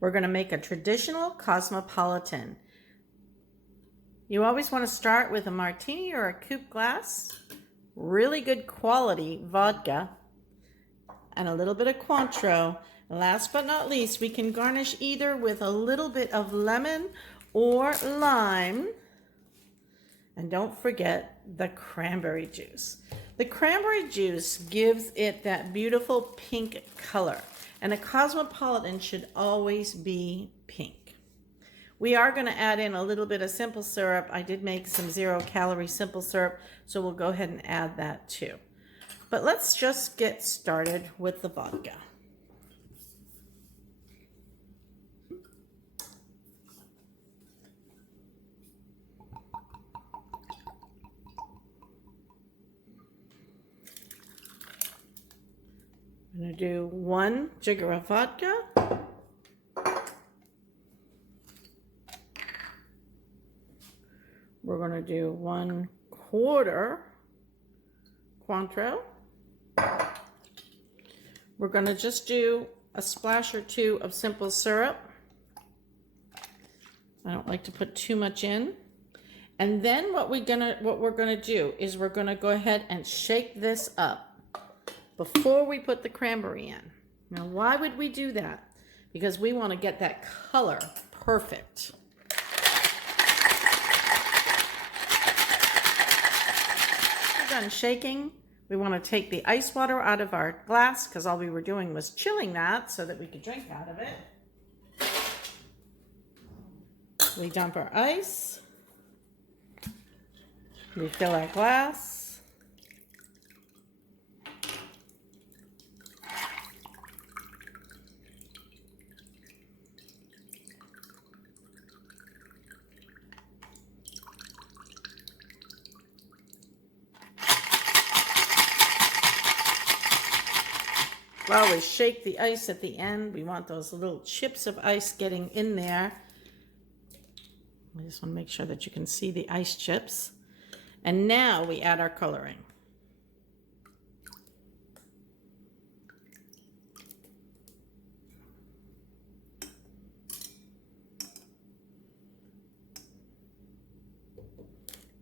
We're going to make a traditional Cosmopolitan. You always want to start with a martini or a coupe glass, really good quality vodka, and a little bit of Cointreau. Last but not least, we can garnish either with a little bit of lemon or lime. And don't forget the cranberry juice. The cranberry juice gives it that beautiful pink color. And a Cosmopolitan should always be pink. We are going to add in a little bit of simple syrup. I did make some 0-calorie simple syrup, so we'll go ahead and add that too. But let's just get started with the vodka. I'm going to do 1 jigger of vodka. We're going to do 1/4 Cointreau. We're going to just do a splash or 2 of simple syrup. I don't like to put too much in. And then what we're going to do is we're going to go ahead and shake this up before we put the cranberry in. Now, why would we do that? Because we want to get that color perfect. We're done shaking. We want to take the ice water out of our glass because all we were doing was chilling that so that we could drink out of it. We dump our ice. We fill our glass. While we shake the ice at the end, we want those little chips of ice getting in there. I just want to make sure that you can see the ice chips. And now we add our coloring.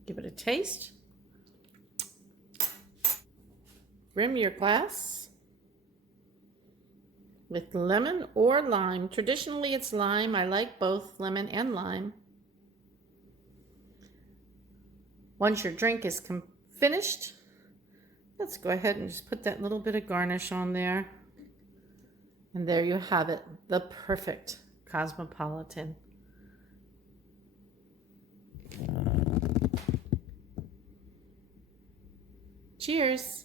Give it a taste. Rim your glass with lemon or lime. Traditionally it's lime. I like both lemon and lime. Once your drink is finished, let's go ahead and just put that little bit of garnish on there. And there you have it, the perfect Cosmopolitan. Cheers.